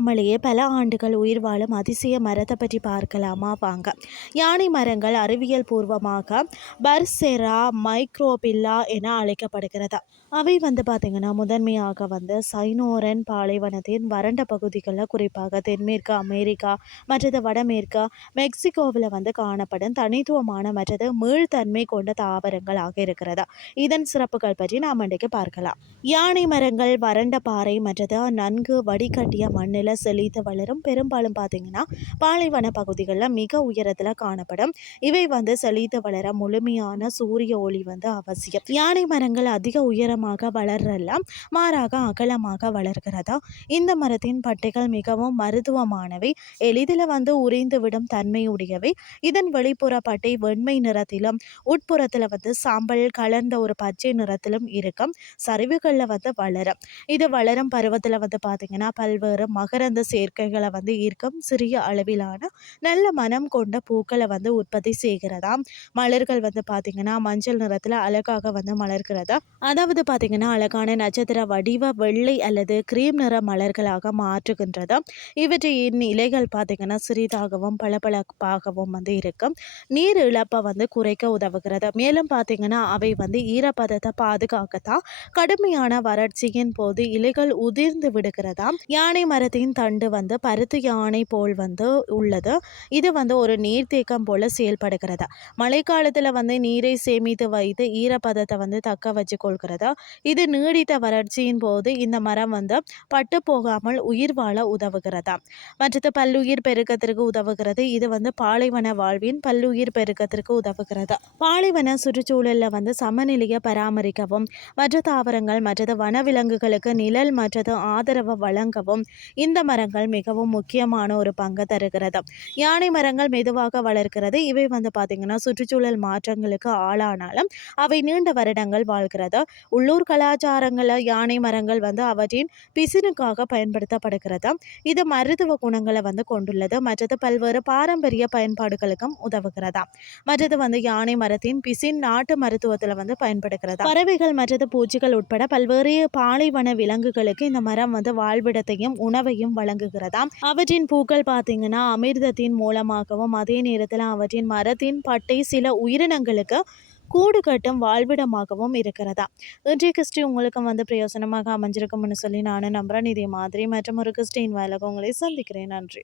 இல்லாமலேயே பல ஆண்டுகள் உயிர் வாழும் அதிசய மரத்தை பற்றி பார்க்கலாமா? வாங்க. யானை மரங்கள் அறிவியல் பூர்வமாக பர்செரா மைக்ரோபில்லா என அழைக்கப்படுகிறது. அவை வந்து பார்த்திங்கன்னா முதன்மையாக வந்து சைனோரன் பாலைவனத்தின் வறண்ட பகுதிகளில் குறிப்பாக தென்மேற்கு அமெரிக்கா மற்றது வடமேற்கு மெக்சிகோவில் வந்து காணப்படும் தனித்துவமான மற்றது மீழ்தன்மை கொண்ட தாவரங்களாக இருக்கிறது. இதன் சிறப்புகள் பற்றி நாம் இன்றைக்கு பார்க்கலாம். யானை மரங்கள் வறண்ட பாறை மற்றது நன்கு வடிகட்டிய மண்ணில் செழித்து வளரும். பெரும்பாலும் பார்த்தீங்கன்னா பாலைவன பகுதிகளில் மிக உயரத்தில் காணப்படும். இவை வந்து செழித்து வளர முழுமையான சூரிய ஒளி வந்து அவசியம். யானை மரங்கள் அதிக உயரமாக வளரல மாறாக அகலமாக வளர்கிறதா? இந்த மரத்தின் பட்டைகள் மிகவும் மருத்துவமானவை. எளிதில் வந்து உறைந்துவிடும் தன்மையுடையவை. இதன் வெளிப்புற பட்டை வெண்மை நிறத்திலும் உட்புறத்தில் வந்து சாம்பல் கலர்ந்த ஒரு பச்சை நிறத்திலும் இருக்கும். சரிவுகளில் வந்து வளரும். இது வளரும் பருவத்தில் வந்து பார்த்திங்கன்னா பல்வேறு மகரந்த சேர்க்கைகளை வந்து ஈர்க்கும் சிறிய அளவிலான நல்ல மனம் கொண்ட பூக்களை வந்து உற்பத்தி செய்கிறதாம். மலர்கள் வந்து பார்த்திங்கன்னா மஞ்சள் நிறத்தில் அழகாக வந்து மலர்கிறதா? அதாவது பார்த்திங்கன்னா அழகான நட்சத்திர வடிவ வெள்ளை அல்லது கிரீம் நிற மலர்களாக மாற்றுகின்றதா இவற்றின் இலைகள் பார்த்திங்கன்னா சிறிதாகவும் பளபளப்பாகவும் வந்து இருக்கும். நீர் இழப்பை வந்து குறைக்க உதவுகிறது. மேலும் பார்த்தீங்கன்னா அவை வந்து ஈரப்பதத்தை பாதுகாக்கத்தான் கடுமையான வறட்சியின் போது இலைகள் உதிர்ந்து விடுகிறதாம். யானை மரத்தின் தண்டு வந்து பருத்து யானை போல் வந்து உள்ளது. இது வந்து ஒரு நீர்த்தேக்கம் போல செயல்படுகிறது. மழைக்காலத்தில் வந்து நீரை சேமித்து வைத்து ஈரப்பதத்தை வந்து தக்க வச்சு கொள்கிறது. இது நீடித்த வறட்சியின் போது இந்த மரம் வந்து பட்டு போகாமல் உயிர் வாழ உதவுகிறதா. மற்றது பல்லுயிர் பெருக்கத்திற்கு உதவுகிறது. இது வந்து பாலைவன வாழ்வின் பல்லுயிர் பெருக்கத்திற்கு உதவுகிறது. பாலைவன சுற்றுச்சூழலில் வந்து சமநிலையை பராமரிக்கவும் மற்ற தாவரங்கள் மற்றது வனவிலங்குகளுக்கு நிழல் மற்றது ஆதரவை வழங்கவும் இந்த இந்த மரங்கள் மிகவும் முக்கியமான ஒரு பங்கு தருகிறது. யானை மரங்கள் மெதுவாக வளர்க்கிறது இவை வந்து பார்த்திங்கன்னா சுற்றுச்சூழல் மாற்றங்களுக்கு ஆளானாலும் அவை நீண்ட வருடங்கள் வாழ்கிறது. உள்ளூர் கலாச்சாரங்களில் யானை மரங்கள் வந்து அவற்றின் பிசினுக்காக பயன்படுத்தப்படுகிறது. இது மருத்துவ குணங்களை வந்து கொண்டுள்ளது. மற்றது பல்வேறு பாரம்பரிய பயன்பாடுகளுக்கும் உதவுகிறதா. மற்றது வந்து யானை மரத்தின் பிசின் நாட்டு மருத்துவத்தில் வந்து பயன்படுகிறது. பறவைகள் மற்றது பூச்சிகள் உட்பட பல்வேறு பாலைவன விலங்குகளுக்கு இந்த மரம் வந்து வாழ்விடத்தையும் உணவையும் வழங்குகிறதாம். அவற்றின் பூக்கள் பார்த்தீங்கன்னா அமிர்தத்தின் மூலமாகவும் அதே நேரத்தில் அவற்றின் மரத்தின் பட்டை சில உயிரினங்களுக்கு கூடு கட்டும் வாழ்விடமாகவும் இருக்கிறதா இன்றைய கிறிஸ்டி உங்களுக்கு வந்து பிரயோசனமாக அமைஞ்சிருக்கும்னு சொல்லி நானும் நம்புகிறேன் இதே மாதிரி மற்றும் ஒரு கிறிஸ்டின் வயலகம் உங்களை சந்திக்கிறேன். நன்றி.